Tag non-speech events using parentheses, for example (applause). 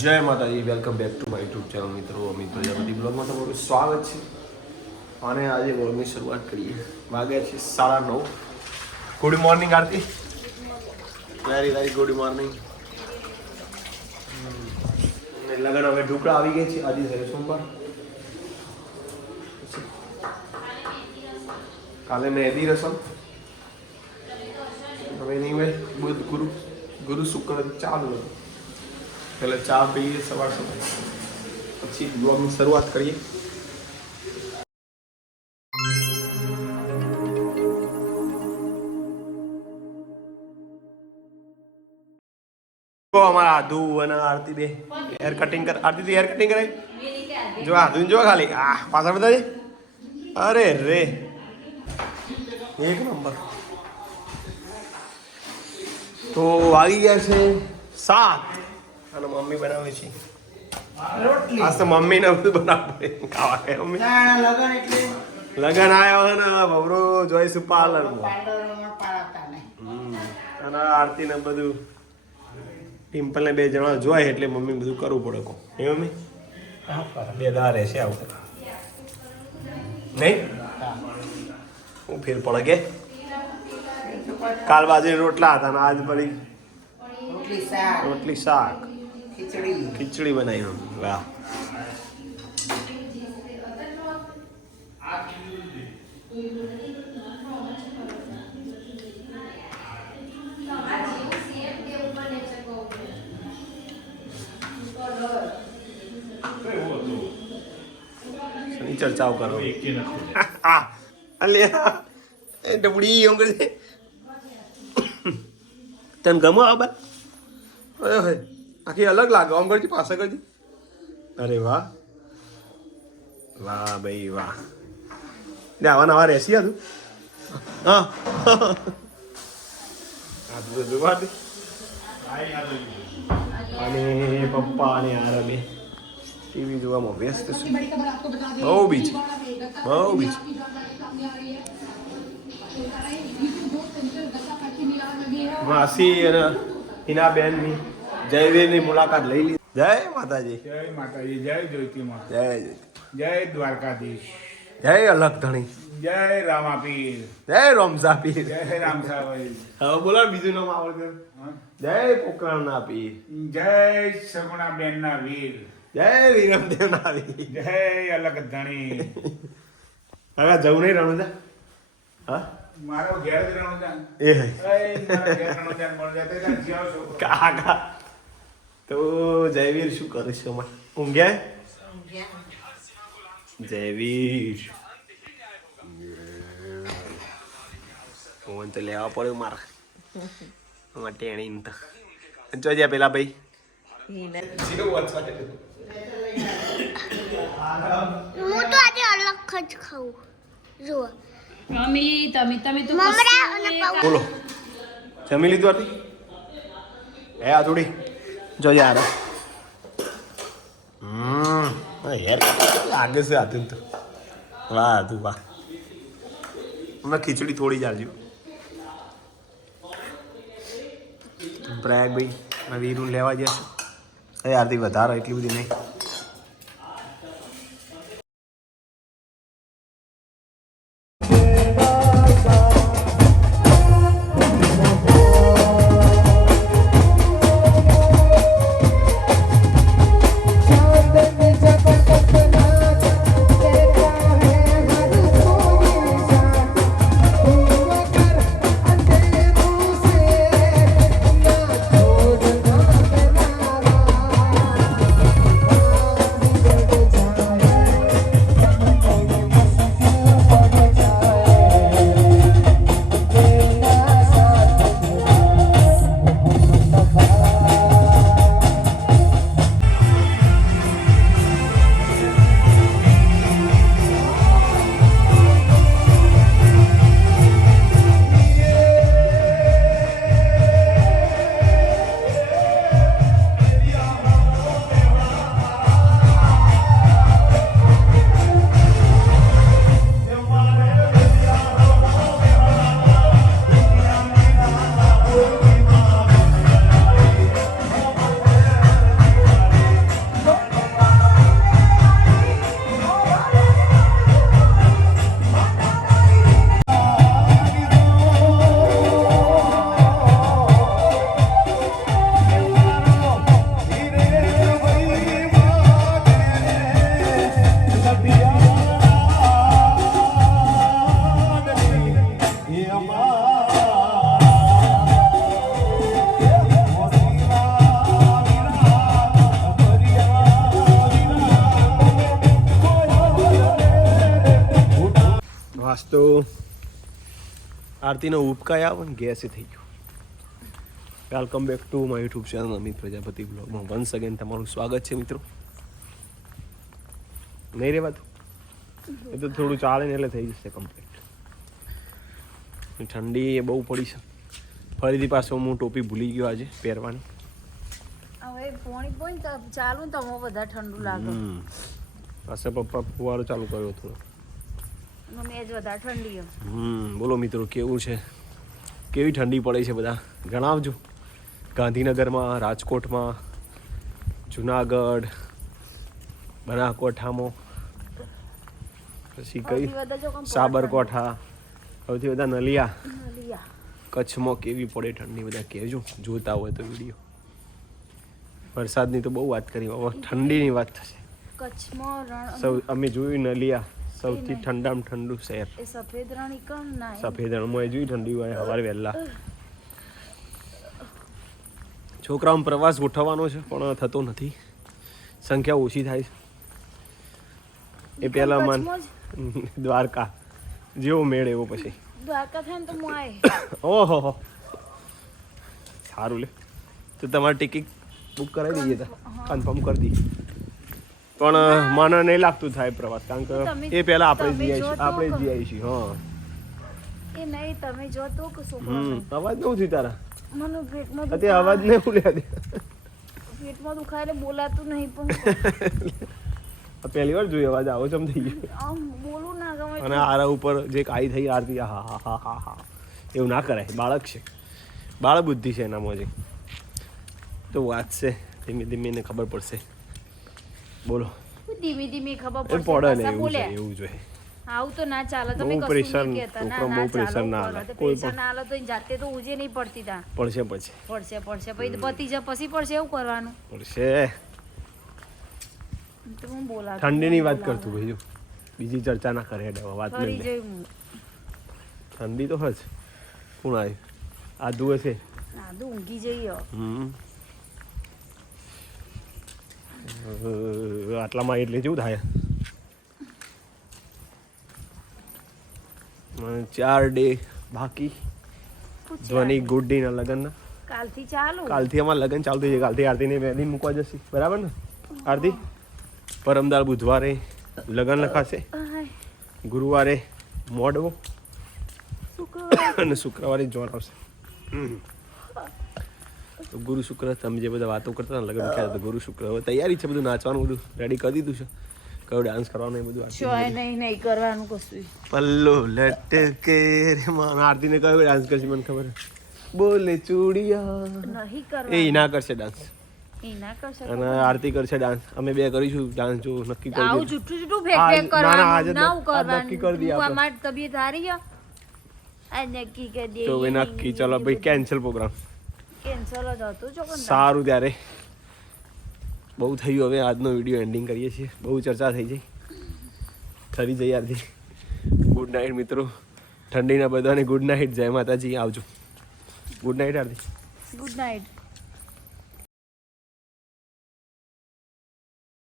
જય Mataji welcome back to my YouTube channel મિત્રો અમિત પ્રજાપતિ બ્લોગમાં તમારું સ્વાગત છે. અને આજે બ્લોગની શરૂઆત કરીએ. વાગ્યા છે સાડા નવ. Good morning Aarti. Very very good morning લગન હવે ઢોકળા આવી ગઈ છે, આજે છે સોમવાર. કાલે મહેંદી રસમ. હવે નહીં હોય બુધ ગુરુ ગુરુ શુક્ર ચાલુ હતું. એટલે ચા પીએ સવાર સવાર પછી બ્લોગની શરૂઆત કરીએ. અમારા આધુ અને આરતી બે. હેર કટિંગ કર આરતી તું હેર કટિંગ કરાય જો આદુ જો ખાલી. આ પાછળ બધા અરે રે. એક નંબર. તો આવી ગયા છે સાત. અને મમ્મી બનાવે છે. આજ તો મમ્મી ને બધું બનાવે. ખાવા મમ્મી? લગન એટલે લગન આવ્યો ને બબરો જોઈશું પાર્લર અને આરતી ને બધું. પિમ્પલ ને બે જણા જોય એટલે મમ્મી બધું કરવું પડે કો એ મમ્મી? બે દા રહેશે આવું નહીં? હું ફેર પડે કે? કાલ બાજરી રોટલા હતા ને આજ પડી રોટલી શાક. રોટલી શાક. ખીચડી ખીચડી બનાવી મમ્મી વાહ શની ચર્ચાઓ કરો આ અલ્યા એ ડબડી એમ કરે છે તને ગમો આ બા ઓય હોય આખી અલગ લાગે આમ કરજે પાસે કરજે. અરે વાહ. વાહ ભાઈ વાહ. ને આવા નવા રહેશી હતું હા. અને પપ્પા અને આ રમે ટીવી જોવામાં વ્યસ્ત છે. બહુ બીજ. બહુ બીજ. માસી અને હિના બેનની જયવીરની મુલાકાત લઈ લીધી. જય માતાજી. જય માતાજી જય જ્યોતિ જય જ્યોતિ. જય દ્વારકાધીશ. જય અલગ ધણી. જય રામાપીર. જય રોમસા પીર જય રામસાભાઈ હવે બોલો બીજું નામ આવડતું જય પોકરણના પીર. જય સગુણા બેન ના વીર. જય વિરમદેવના વીર. જય અલગ ધણી. હવે જવું નહીં રણુજા? હા? મારો ઘેર જ રણુજા. એ. કાકા. તો જયવીર શું કરે છે અમારે ઊંઘ્યા? જયવીર. ફોન તો લેવા પડ્યો મારા. માટે એણી તો. જો પેલા ભાઈ? હું તો આજે અલગ જ ખાઉં. જુઓ. મમ્મી તમે તો. બોલો. જમી લીધું હતી હે આ થોડી જો યાર યાર. લાગે છે આતું તો. વાહ તું વાહ. હમણાં ખીચડી થોડી જ આલજો. પ્રયાગ ભાઈ વીરું લેવા જશે. અરે આરતી વધારો એટલી બધી નહીં. આજ તો આરતીનો ઉપકાય આવો ને ગેસે થઈ ગયો. Welcome back to my YouTube channel Amit Prajapati બ્લોગમાં વન્સ અગેન તમારું સ્વાગત છે મિત્રો. નહીં રહેવાતું એ તો થોડું ચાલે ને એટલે થઈ જશે કમ્પ્લીટ ઠંડી એ બહુ પડી છે. ફરીથી પાછો હું ટોપી ભૂલી ગયો આજે પહેરવાની. તો ચાલુ તમે વધારે ઠંડુ લાગે. પાસે પપ્પા ફુવારો ચાલુ કર્યો થોડો મમ્મી જ વધારે ઠંડી એમ હમ બોલો મિત્રો કેવું છે? કેવી ઠંડી પડે છે બધા? જણાવજો ગાંધીનગરમાં રાજકોટમાં જુનાગઢ બનાસકાંઠામાં પછી કઈ? સાબરકાંઠા સૌથી બધા નલિયા. કચ્છમાં કેવી પડે ઠંડી બધા કહેજો. જોતા હોય તો વીડિયો. વરસાદની તો બહુ વાત કરી. ઠંડીની વાત થશે. કચ્છમાં સૌ અમે જોયું નલિયા. સૌથી ઠંડામાં ઠંડુ શહેર. એ સફેદ રણ ના રણમાં જોઈ ઠંડી હોય સવારે વહેલા. છોકરાઓમાં પ્રવાસ ગોઠવવાનો છે પણ થતો નથી. સંખ્યા ઓછી થાય છે. એ પહેલા મન (laughs) દ્વારકા. જેવો મેળ એવો પછી. દ્વારકા થાય તો હું આય (coughs) ઓહો હો. સારું લે. તો તમારી ટિકિટ બુક કરાવી દઈએ તા. કન્ફર્મ કરી દઈએ. પણ મને નહીં લાગતું થાય પ્રવાસ કારણ કે એ પહેલા આપણે જઈ આવીશું આપણે જઈ આવીશું હા. એ નહીં તમે જો તો અવાજ ન થયું તારા. મને પેટમાં તે અવાજ. નહીં ઉલ્યા દે પેટમાં દુખાય એટલે બોલાતું નહીં પણ પહેલી વાર જોઈ અવાજ આવો ચમ થઈ ગયો. બોલું ના ગમે અને આરા ઉપર જે કાઈ થઈ આરતી હા હા હા હા હા. એવું ના કરાય બાળક છે. બાળ બુદ્ધિ છે એનામાં મોજે તો વાત છે ધીમે ધીમે એને ખબર પડશે. બોલો. ધીમે ધીમે ખબર પડે પડે ને એવું છે એવું જોઈએ આવું તો ના ચાલે. તમે કશું નહીં કહેતા. ના ના બહુ pressure ના હાલે. પણ. ના હાલે તો જાતે તો ઉજે નહીં પડતી તા. પડશે પડશે પડશે પડશે. પછી પતી જ પછી પડશે એવું કરવાનું. પડશે. ઠંડીની વાત. કરતું ભાઈ બીજી ચર્ચા ના કરે હેડે વાત નહીં ઠંડી તો હજ કોણ આવ્યું આદુ હશે. નાદુ ઊંઘી જઈ હમ. આટલામાં એટલે જેવું થાય? ચાર ડે બાકી. ધ્વની ગુડ ડે ના લગ્ન કાલથી ચાલુ? કાલથી અમાર લગ્ન ચાલુ થઈ જાય કાલથી આરતીને મહેંદી મૂકવા જશે. બરાબર ને? આરતી? પરમદાર બુધવારે લગ્ન લખાશે. ગુરુવારે મોડવો. અને શુક્રવારે જોર આવશે. હમ. તો ગુરુ શુક્ર તમે જે બધા વાતો કરતા હતા લગ્ન તો ગુરુ શુક્ર હવે તૈયારી છે બધું નાચવાનું બધું. રેડી કરી દીધું છે. કયો ડાન્સ કરવાનો એ બધું નહીં નહીં કરવાનું કશું પલ્લો લટકે રે માન આરતીને કયો ડાન્સ કરશે મને ખબર બોલે ચૂડિયા. નહીં એ ના કરશે ડાન્સ અને આરતી કરશે ડાન્સ અમે બે કરીશું ડાન્સ જો નક્કી કરી આવું જુઠ્ઠું જુઠ્ઠું ફેક આજ- ફેક ના, ના, કરવાનું. નક્કી કરી દીધું કરવાનું આપણે. તબિયત હારી આ નક્કી કરી દે તો નક્કી. ચલો ભાઈ કેન્સલ પ્રોગ્રામ કેન્સલ જ હતું જો સારું ત્યારે. બહુ થયું હવે આજનો વીડિયો એન્ડિંગ કરીએ છીએ. બહુ ચર્ચા થઈ જઈ. ખરી જઈ આરતી ગુડ નાઇટ મિત્રો. ઠંડીના બધાને ગુડ નાઇટ જય માતાજી. આવજો. Good night Aarti good night